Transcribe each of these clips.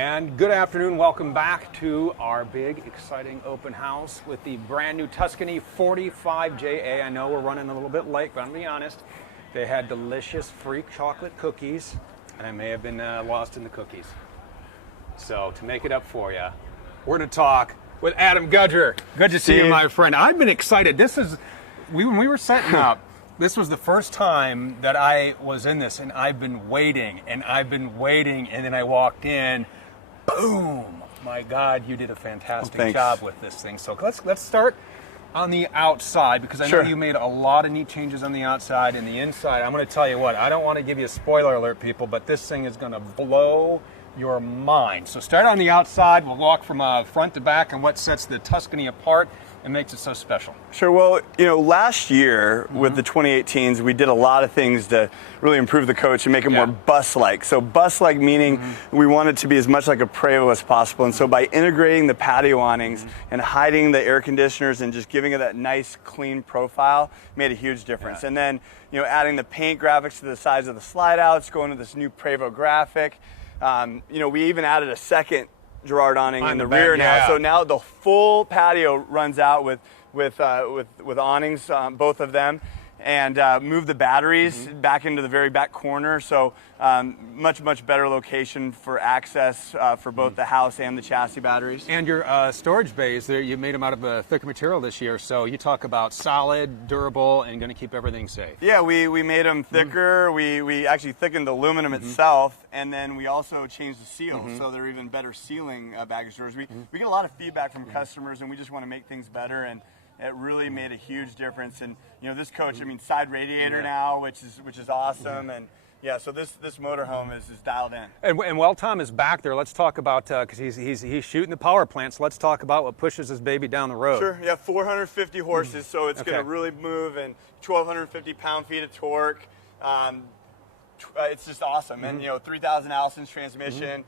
And good afternoon, welcome back to our big, exciting open house with the brand new Tuscany 45JA. I know we're running a little bit late, but I'm gonna be honest, they had delicious freak chocolate cookies, and I may have been lost in the cookies. So to make it up for you, we're gonna talk with Adam Gudger. Good to see you, my friend. I've been excited. When we were setting up, this was the first time that I was in this, and I've been waiting, and then I walked in. Boom! My God, you did a fantastic job with this thing. So let's start on the outside, because I know you made a lot of neat changes on the outside and the inside. I'm going to tell you what, I don't want to give you a spoiler alert, people, but this thing is going to blow your mind. So start on the outside. We'll walk from front to back and what sets the Tuscany apart and makes it so special. Sure. Well, last year with the 2018s, we did a lot of things to really improve the coach and make it more bus-like. So bus-like meaning we want it to be as much like a Prevost as possible. And so by integrating the patio awnings and hiding the air conditioners and just giving it that nice, clean profile made a huge difference. And then, adding the paint graphics to the sides of the slide outs, going to this new Prevost graphic. We even added a second Gerard awning in the rear now, so now the full patio runs out with awnings, both of them, and move the batteries back into the very back corner. So much better location for access for both the house and the chassis batteries. And your storage bays there, you made them out of a thicker material this year. So you talk about solid, durable, and going to keep everything safe. Yeah, we made them thicker. We actually thickened the aluminum itself, and then we also changed the seal, so they're even better sealing baggage storage. We get a lot of feedback from customers, and we just want to make things better, and it really made a huge difference. And this coach, side radiator now, which is awesome, and yeah, so this motorhome is dialed in. And while Tom is back there, let's talk about, because he's shooting the power plant, so let's talk about what pushes this baby down the road. Sure, yeah, 450 horses, so it's going to really move, and 1,250 pound-feet of torque. It's just awesome, and 3,000 Allison's transmission.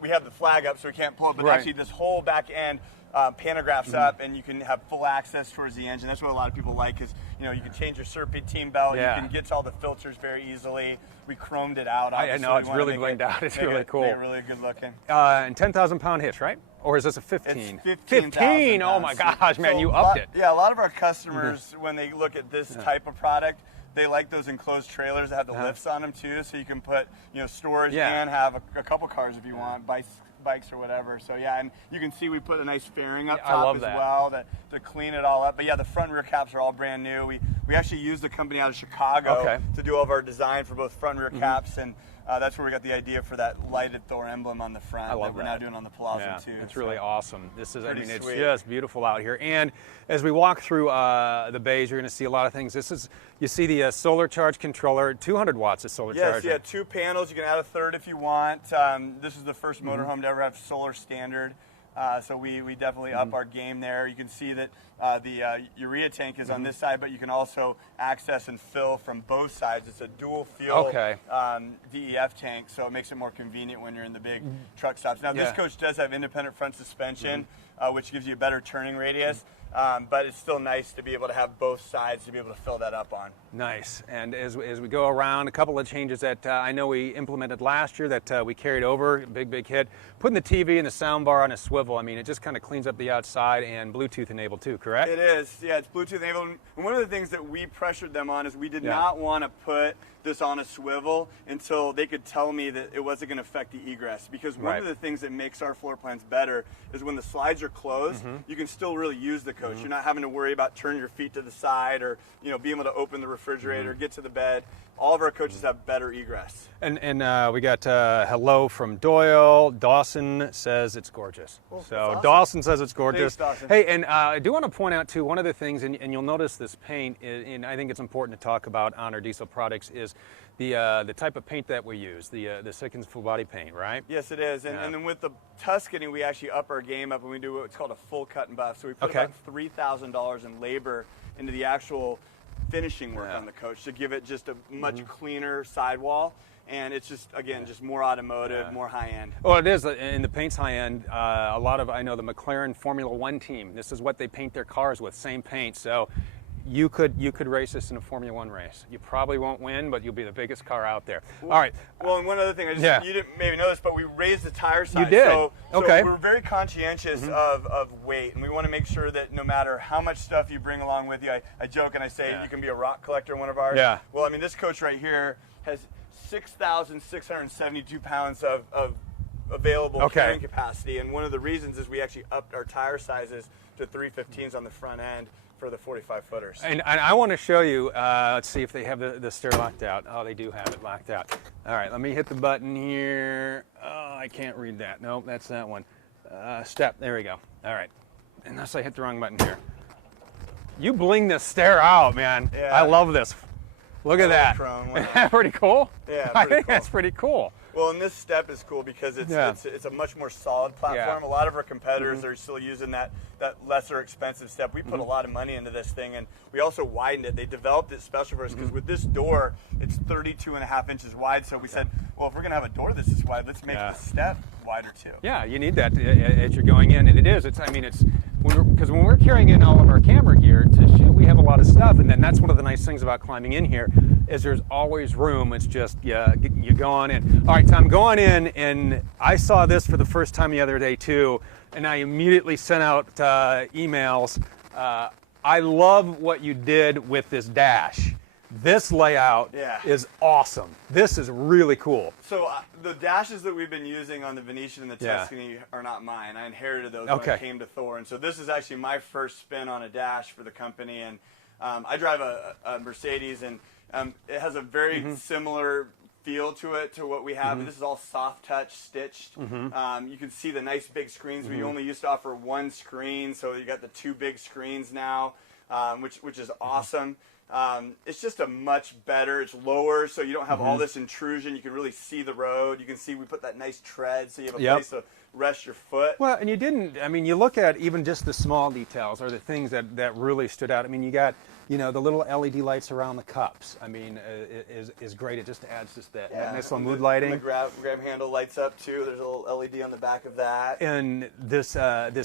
We have the flag up, so we can't pull it, but actually this whole back end pantographs up, and you can have full access towards the engine. That's what a lot of people like, because you can change your serpentine belt. You can get to all the filters very easily. We chromed it out. I know, it's really blinged out. It's really cool. They're really good looking. And 10,000 pound hitch, right? Or is this a 15? It's 15,000. Oh my gosh, man, you upped it. Yeah, a lot of our customers, when they look at this type of product, they like those enclosed trailers that have the lifts on them too, so you can put storage and have a couple cars if you want, bikes or whatever. So yeah, and you can see we put a nice fairing up top as well to clean it all up. But yeah, the front and rear caps are all brand new. We actually used a company out of Chicago to do all of our design for both front and rear caps, and that's where we got the idea for that lighted Thor emblem on the front that we're now doing on the Palazzo too. It's really awesome. This is, it's sweet. Just beautiful out here. And as we walk through the bays, you're going to see a lot of things. You see the solar charge controller, 200 watts of solar charge. Yes, 2 panels. You can add a third if you want. This is the first motorhome to ever have solar standard. So we definitely up our game there. You can see that the urea tank is on this side, but you can also access and fill from both sides. It's a dual fuel DEF tank, so it makes it more convenient when you're in the big truck stops. Now this coach does have independent front suspension, which gives you a better turning radius. But it's still nice to be able to have both sides to be able to fill that up on. Nice. And as we go around, a couple of changes that I know we implemented last year that we carried over, big hit. Putting the TV and the sound bar on a swivel, it just kind of cleans up the outside, and Bluetooth enabled too, correct? It is, yeah, it's Bluetooth enabled. And one of the things that we pressured them on is we did not want to put this on a swivel until they could tell me that it wasn't going to affect the egress, because one of the things that makes our floor plans better is when the slides are closed, you can still really use the coach. You're not having to worry about turning your feet to the side or being able to open the refrigerator, get to the bed. All of our coaches have better egress. And we got hello from Doyle. Dawson says it's gorgeous. So awesome. Dawson says it's gorgeous. Thanks, Dawson. Hey, and I do want to point out too, one of the things, and you'll notice this paint, and I think it's important to talk about on our diesel products, is the type of paint that we use, the Sikkens full body paint, right? Yes, it is. And then with the Tuscany, we actually up our game up and we do what's called a full cut and buff. So we put about $3,000 in labor into the actual finishing work on the coach to give it just a much cleaner sidewall. And it's just, again, just more automotive, more high-end. Well, it is, and the paint's high-end. A lot of, I know the McLaren Formula One team, this is what they paint their cars with, same paint. So you could race this in a Formula One race. You probably won't win, but you'll be the biggest car out there. All right. Well, and one other thing, you didn't maybe know this, but we raised the tire size. You did. So okay. we're very conscientious of weight, and we want to make sure that no matter how much stuff you bring along with you, I joke and I say you can be a rock collector in one of ours. Yeah. Well, I mean, this coach right here has 6,672 pounds of available carrying capacity, and one of the reasons is we actually upped our tire sizes to 315s on the front end for the 45 footers. And I want to show you, let's see if they have the steer locked out. Oh, they do have it locked out. All right, let me hit the button here. Oh, I can't read that. Nope, that's that one. Step, there we go. All right, unless I hit the wrong button here. You bling this stair out, man. Yeah. I love this. Look at that. Chrome, pretty cool? Yeah, I think that's pretty cool. Well, and this step is cool because it's a much more solid platform. Yeah. A lot of our competitors are still using that lesser expensive step. We put a lot of money into this thing, and we also widened it. They developed it special for us because with this door, it's 32.5 inches wide. So we said, well, if we're going to have a door this is wide, let's make the step wider too. Yeah, you need that as you're going in, and it is. Because when we're carrying in all of our camera gear to shoot, we have a lot of stuff, and then that's one of the nice things about climbing in here is there's always room. It's just you go on in. All right, Tom, go on in, and I saw this for the first time the other day too, and I immediately sent out emails. I love what you did with this dash. This layout is awesome. This is really cool. So the dashes that we've been using on the Venetian and the Tuscany are not mine. I inherited those when I came to Thor. And so this is actually my first spin on a dash for the company. And I drive a Mercedes, and it has a very similar feel to it to what we have. This is all soft touch stitched. You can see the nice big screens. We only used to offer one screen, so you got the two big screens now, which is awesome. It's just a much better, it's lower, so you don't have all this intrusion. You can really see the road. You can see we put that nice tread, so you have a place to rest your foot. Well, and you look at even just the small details are the things that really stood out. I mean, you got, the little LED lights around the cups. I mean, is great. It just adds just that nice little mood lighting. And the grab handle lights up too. There's a little LED on the back of that. And this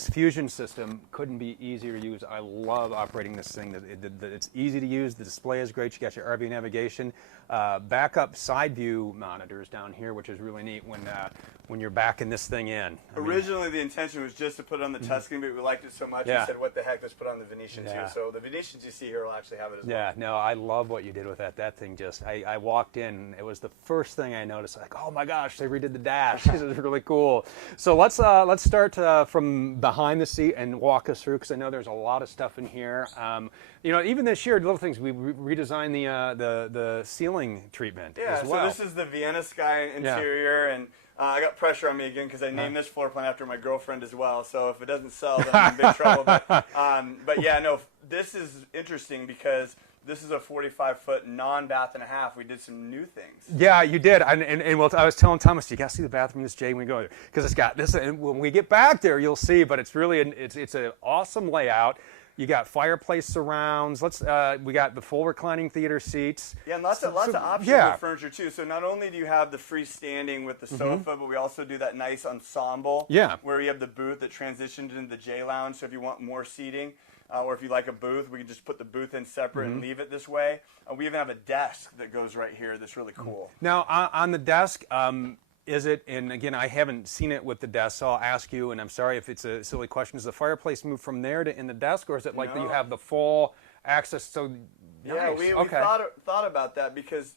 Fusion system couldn't be easier to use. I love operating this thing. It's easy to use. The display is great. You got your RV navigation, backup side view monitors down here, which is really neat when you're backing this thing in. Originally, the intention was just to put it on the Tuscany, but we liked it so much we said, what the heck, let's put it on the Venetian too. So the Venetians you see here will actually have it as well. Yeah, no, I love what you did with that. That thing I walked in, it was the first thing I noticed, like, oh my gosh, they redid the dash. This is really cool. So let's start from behind the seat and walk us through, because I know there's a lot of stuff in here. Even this year, little things, we redesigned the ceiling treatment as well. So this is the Vienna Sky interior, and I got pressure on me again because I named this floor plan after my girlfriend as well. So if it doesn't sell, then I'm in big trouble. But yeah, no, this is interesting because this is a 45-foot non-bath and a half. We did some new things. Yeah, you did. I was telling Thomas, you got to see the bathroom in this, Jay, when we go there, because it's got this. And when we get back there, you'll see. But it's really it's an awesome layout. You got fireplace surrounds. We got the full reclining theater seats. Yeah, and lots of options with furniture too. So not only do you have the freestanding with the sofa, but we also do that nice ensemble. Yeah. Where you have the booth that transitioned into the J Lounge. So if you want more seating, or if you like a booth, we can just put the booth in separate and leave it this way. We even have a desk that goes right here. That's really cool. Now on the desk. Is it, and again, I haven't seen it with the desk, so I'll ask you, and I'm sorry if it's a silly question, does the fireplace move from there to in the desk, or is it like that you have the full access? So yeah, we thought about that because,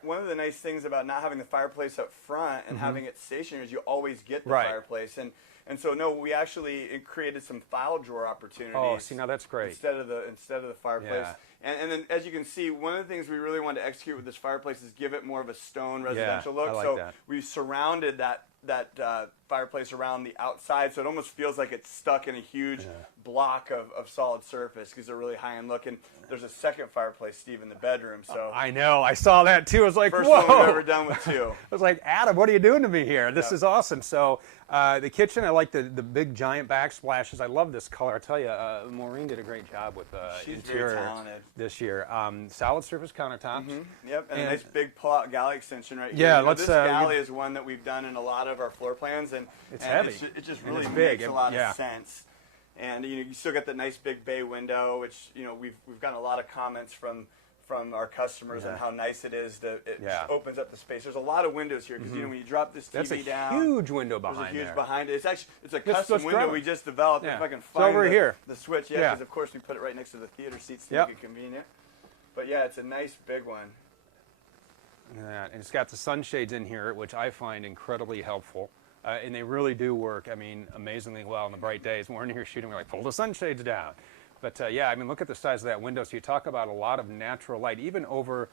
one of the nice things about not having the fireplace up front and having it stationary is you always get the fireplace. And so no, we actually created some file drawer opportunities. Oh, see, now that's great. Instead of the fireplace. Yeah. And then as you can see, one of the things we really wanted to execute with this fireplace is give it more of a stone residential look. I like that. We surrounded that fireplace around the outside, so it almost feels like it's stuck in a huge block of solid surface because they're really high end looking. There's a second fireplace, Steve, in the bedroom. So I know, I saw that too. I was like, first whoa! one we've ever done with two. I was like, Adam, what are you doing to me here? This is awesome. So the kitchen, I like the big giant backsplashes. I love this color. I tell you, Maureen did a great job with interior very talented this year. Solid surface countertops. Yep, and a nice big pull-out galley extension right here. Yeah, this galley is one that we've done in a lot of our floor plans, and it's heavy. It just really big. makes a lot of sense. And you still get the nice big bay window, which we've gotten a lot of comments from our customers on how nice it is. It just opens up the space. There's a lot of windows here because when you drop this TV down, that's a huge window behind there's a huge there. behind it. It's a custom window we just developed. If I can find the switch, because of course we put it right next to the theater seats to make it convenient. But yeah, it's a nice big one. Yeah, and it's got the sunshades in here, which I find incredibly helpful. And they really do work, amazingly well on the bright days. When we're in here shooting, we're like, pull the sunshades down. But look at the size of that window. So you talk about a lot of natural light, even over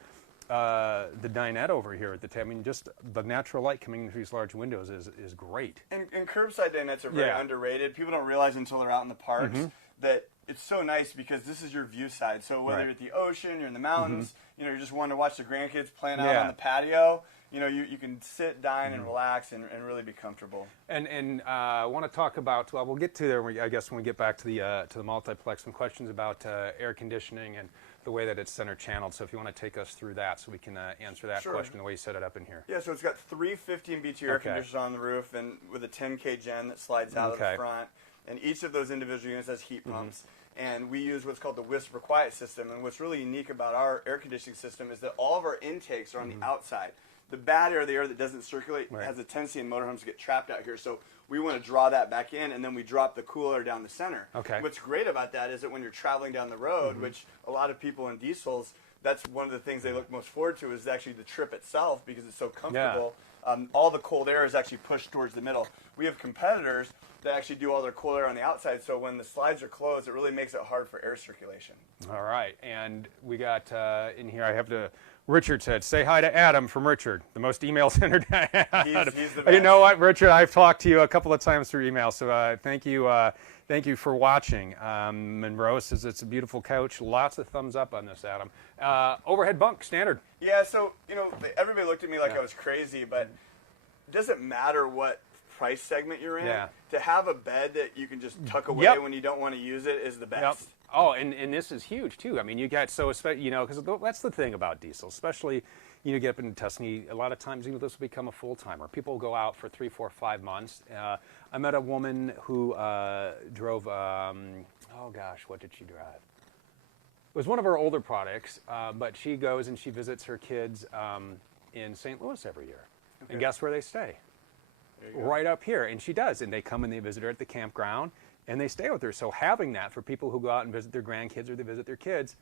the dinette over here at the time. Just the natural light coming through these large windows is great. And curbside dinettes are very underrated. People don't realize until they're out in the parks that it's so nice because this is your view side. So whether you're at the ocean, you're in the mountains, you're just wanting to watch the grandkids playing out on the patio, you can sit, dine, and relax and really be comfortable. And I want to talk about, we'll get to there, I guess, when we get back to the multiplex, some questions about air conditioning and the way that it's center channeled. So if you want to take us through that so we can answer that question the way you set it up in here. Yeah, so it's got 3 15 BTU air conditioners on the roof and with a 10K gen that slides out of the front. And each of those individual units has heat pumps. And we use what's called the Whisper Quiet system. And what's really unique about our air conditioning system is that all of our intakes are on the outside. The bad air, the air that doesn't circulate, has a tendency in motorhomes to get trapped out here. So we want to draw that back in, and then we drop the cool air down the center. What's great about that is that when you're traveling down the road, which a lot of people in diesels, that's one of the things they look most forward to is actually the trip itself because it's so comfortable. All the cold air is actually pushed towards the middle. We have competitors that actually do all their cold air on the outside, so when the slides are closed, it really makes it hard for air circulation. All right, and we got in here, I have to, Richard said, say hi to Adam from Richard, the most emails entered. He's the best. You know what, Richard, I've talked to you a couple of times through email, so thank you for watching. Monroe says it's a beautiful couch. Lots of thumbs up on this, Adam. Overhead bunk, standard. Yeah, so, everybody looked at me like I was crazy, but it doesn't matter what price segment you're in. To have a bed that you can just tuck away when you don't want to use it is the best. Oh, and this is huge, too. You got because that's the thing about diesel, especially, you get up in Tuscany, a lot of times, this will become a full-timer. People go out for 3, 4, 5 months. I met a woman who drove, what did she drive? It was one of our older products, but she goes and she visits her kids in St. Louis every year. And guess where they stay? Right up here. And she does. And they come and they visit her at the campground, and they stay with her. So having that for people who go out and visit their grandkids or they visit their kids,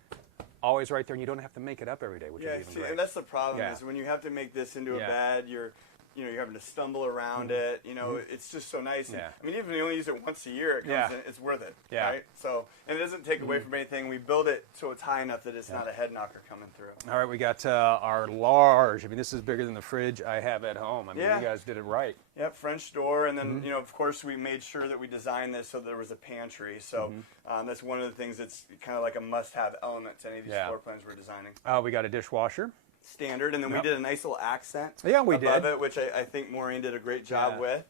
always right there, and you don't have to make it up every day, which is even great. And that's the problem is when you have to make this into a bed, you're having to stumble around it. It's just so nice. And, even if you only use it once a year, it comes in, it's worth it. Right? So, and it doesn't take away from anything. We build it so it's high enough that it's not a head knocker coming through. All right, we got our large. This is bigger than the fridge I have at home. You guys did it right. Yep, French door, and then of course we made sure that we designed this so there was a pantry. So that's one of the things that's kind of like a must-have element to any of these floor plans we're designing. We got a dishwasher. Standard, and then we did a nice little accent above it, which I think Maureen did a great job with.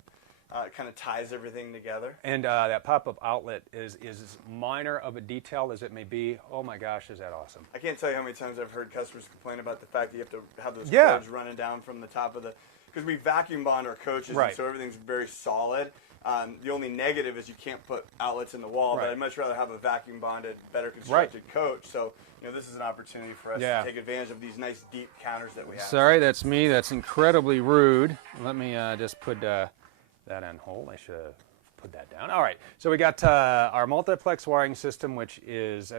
It kind of ties everything together. And that pop-up outlet is as minor of a detail as it may be. Oh my gosh, is that awesome. I can't tell you how many times I've heard customers complain about the fact that you have to have those cords running down from the top of the... Because we vacuum bond our coaches, and so everything's very solid. The only negative is you can't put outlets in the wall, but I'd much rather have a vacuum bonded, better constructed coach. So, this is an opportunity for us to take advantage of these nice deep counters that we have. Sorry, that's me. That's incredibly rude. Let me just put that on hold. I should have put that down. All right. So we got our multiplex wiring system, which is,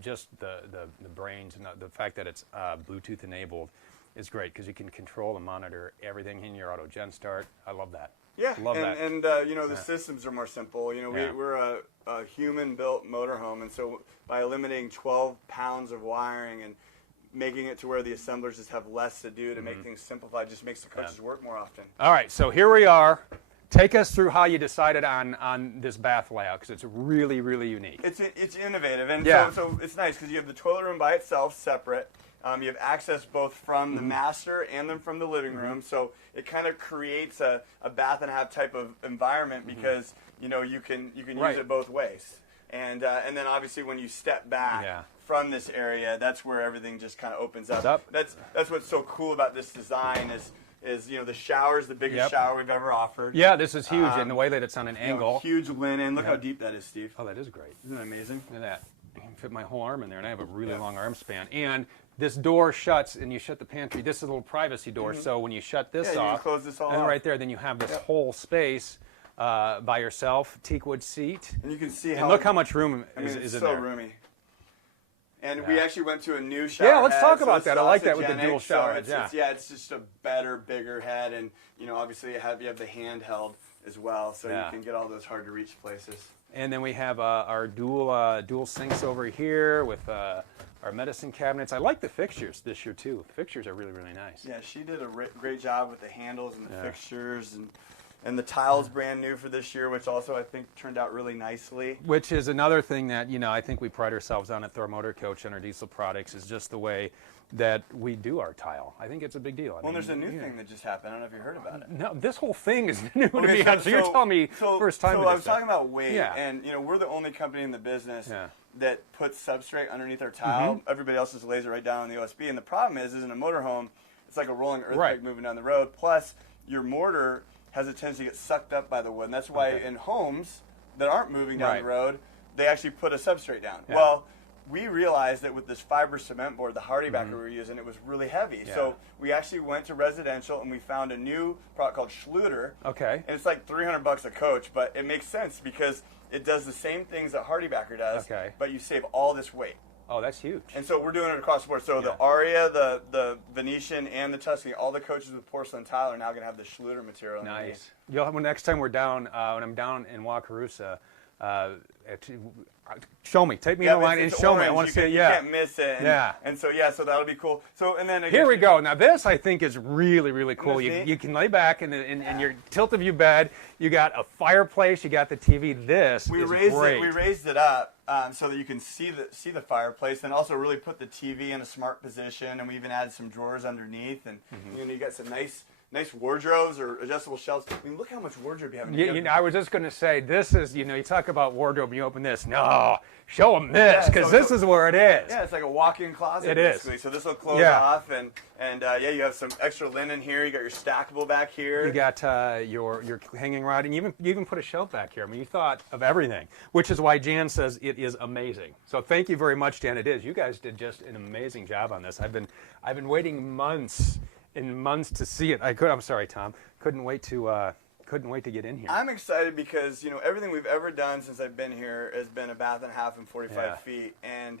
just the brains and the fact that it's Bluetooth enabled is great because you can control and monitor everything in your auto gen start. I love that. Yeah, the systems are more simple. We're a human-built motorhome, and so by eliminating 12 pounds of wiring and making it to where the assemblers just have less to do to make things simplified, just makes the coaches work more often. All right, so here we are. Take us through how you decided on this bath layout because it's really, really unique. It's innovative, and so it's nice because you have the toilet room by itself separate. You have access both from the master and then from the living room, so it kind of creates a bath and a half type of environment because you can use it both ways. And then obviously when you step back from this area, that's where everything just kind of opens up. That's what's so cool about this design is is, the shower's the biggest Yep. shower we've ever offered. Yeah, this is huge in the way that it's on an You know, angle. huge linen. Look Yeah. how deep that is, Steve. Oh, that is great. Isn't that amazing? Look at that. I can fit my whole arm in there, and I have a really long arm span. And this door shuts, and you shut the pantry. This is a little privacy door, so when you shut this Yeah, you can off, close this all and off. right there, then you have this whole space by yourself, teakwood seat. And you can see And how. look how much room I mean, is it's in so there. roomy. And we Yeah. actually went to a new shower Yeah, let's head, talk so about it's that. I like that with the sausage-genic, dual shower so heads, it's just a better, bigger head, and obviously you have the handheld as well, so Yeah. you can get all those hard to reach places. And then we have our dual sinks over here with our medicine cabinets. I like the fixtures this year too. The fixtures are really, really nice. Yeah, she did a great job with the handles and the Yeah. fixtures, and the tiles brand new for this year, which also I think turned out really nicely. Which is another thing that, I think we pride ourselves on at Thor Motor Coach and our diesel products is just the way that we do our tile. I think it's a big deal. Well, there's a new thing that just happened. I don't know if you heard about it. No, this whole thing is new to Okay, me. So you're telling me first time. So with I this was stuff. talking about weight, Yeah. and we're the only company in the business Yeah. that puts substrate underneath our tile. Mm-hmm. Everybody else just lays it right down on the OSB. And the problem is in a motorhome, it's like a rolling earthquake Right. moving down the road. Plus, your mortar has a tendency to get sucked up by the wood. And that's why Okay. in homes that aren't moving down Right. the road, they actually put a substrate down. Yeah. Well, we realized that with this fiber cement board, the Hardybacker we were using, it was really heavy. Mm-hmm. Yeah. So we actually went to residential and we found a new product called Schluter. Okay. And it's like $300 a coach, but it makes sense because it does the same things that Hardybacker does, Okay. but you save all this weight. Oh, that's huge. And so we're doing it across the board. So the Aria, the Venetian, and the Tuscany, all the coaches with porcelain tile are now going to have the Schluter material. Nice. You'll have, next time we're down, when I'm down in Wakarusa, show me. Take me in the line and show me. I want to see it. You Yeah. can't miss it. And, Yeah. And so so that'll be cool. So and then Here we go. Now this I think is really, really cool. Isn't this neat? You can lay back in your tilt-a-view bed. You got a fireplace. You got the TV. This We is raised great. it. We raised it up so that you can see the fireplace, and also really put the TV in a smart position. And we even added some drawers underneath, and you got some nice wardrobes or adjustable shelves. I mean, look how much wardrobe you have. I was just going to say, this is, you talk about wardrobe and you open this. No, show them this, because this is where it is. Yeah, it's like a walk-in closet. It is. Basically. So this will close Yeah. off, and you have some extra linen here. You got your stackable back here. You got your hanging rod, and you even put a shelf back here. I mean, you thought of everything, which is why Jan says it is amazing. So thank you very much, Jan. It is. You guys did just an amazing job on this. I've been waiting months and months to see it. I'm sorry, Tom. Couldn't wait to get in here. I'm excited because everything we've ever done since I've been here has been a bath and a half and 45 Yeah. feet, and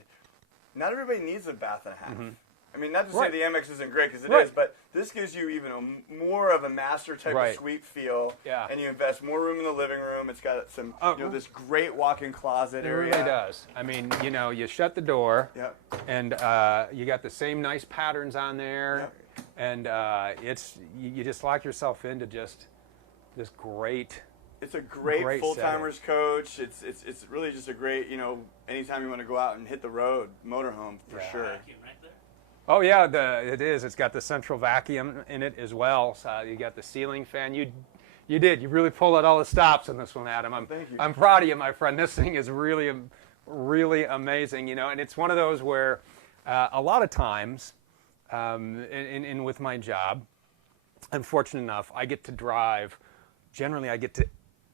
not everybody needs a bath and a half. I mean, not to Right. say the MX isn't great, because it Right. is, but this gives you even more of a master type Right. of suite feel. Yeah. And you invest more room in the living room. It's got some, this great walk-in closet It area. really does. I mean, you shut the door, Yep. and you got the same nice patterns on there, and you just lock yourself into just this great. It's a great full-timers setting. coach. It's really just a great, anytime you want to go out and hit the road, motorhome for sure. Vacuum right there. Oh yeah, it is. It's got the central vacuum in it as well. So you got the ceiling fan. You really pulled out all the stops on this one, Adam. Thank you. I'm proud of you, my friend. This thing is really, really amazing. And it's one of those where a lot of times, in with my job, I'm fortunate enough. I get to drive. Generally, I get to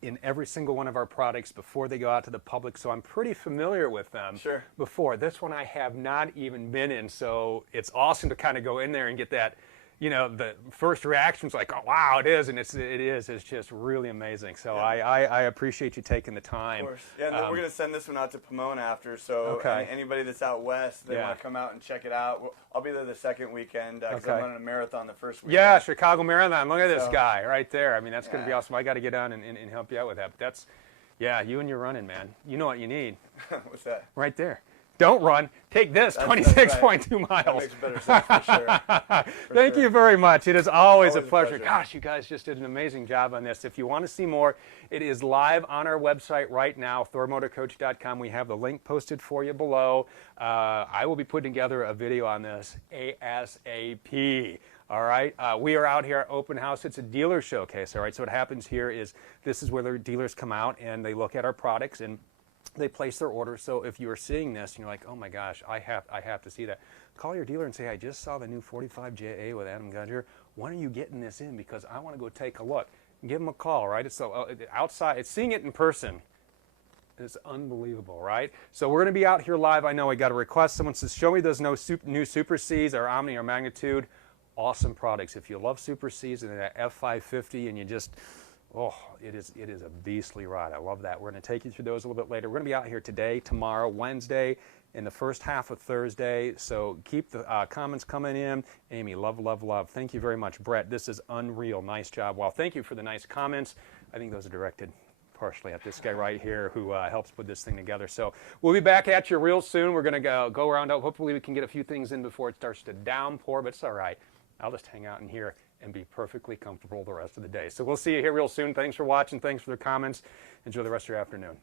in every single one of our products before they go out to the public, so I'm pretty familiar with them. Sure. Before this one, I have not even been in, so it's awesome to kind of go in there and get that. The first reaction's like, oh wow, it is, and it's just really amazing. So Yeah. I appreciate you taking the time. Of course. Yeah, and we're going to send this one out to Pomona after, so Okay. anybody that's out west, they Yeah. want to come out and check it out. I'll be there the second weekend because I'm Okay. running a marathon the first weekend. Yeah, Chicago Marathon. Look at this So- guy right there. I mean, that's going to be Yeah. awesome. I got to get on and help you out with that. But that's, you and your running, man. You know what you need What's that? right there. Don't run. Take this, That's 26.2 That miles. makes better sense for sure. Thank you very much. It is always a Always a pleasure. pleasure. Gosh, you guys just did an amazing job on this. If you want to see more, it is live on our website right now, thormotorcoach.com. We have the link posted for you below. I will be putting together a video on this ASAP. All right, we are out here at Open House. It's a dealer showcase. All right, so what happens here is this is where the dealers come out and they look at our products and they place their order. So if you are seeing this and you're like, oh my gosh, I have to see that, call your dealer and say, I just saw the new 45 JA with Adam Gudger. when are you getting this in? Because I want to go take a look. Give them a call, right? It's outside. It's seeing it in person. It's unbelievable, right? So we're going to be out here live. I know I got a request. Someone says, show me those new Super Cs or Omni or Magnitude. Awesome products. If you love Super Cs and that F550 and you just, oh, it is a beastly ride. I love that. We're going to take you through those a little bit later. We're going to be out here today, tomorrow, Wednesday, in the first half of Thursday. So keep the comments coming in. Amy, love, love, love. Thank you very much. Brett, this is unreal. Nice job. Well, thank you for the nice comments. I think those are directed partially at this guy right here who helps put this thing together. So we'll be back at you real soon. We're going to go around. Hopefully we can get a few things in before it starts to downpour, but it's all right. I'll just hang out in here and be perfectly comfortable the rest of the day. So we'll see you here real soon. Thanks for watching. Thanks for the comments. Enjoy the rest of your afternoon.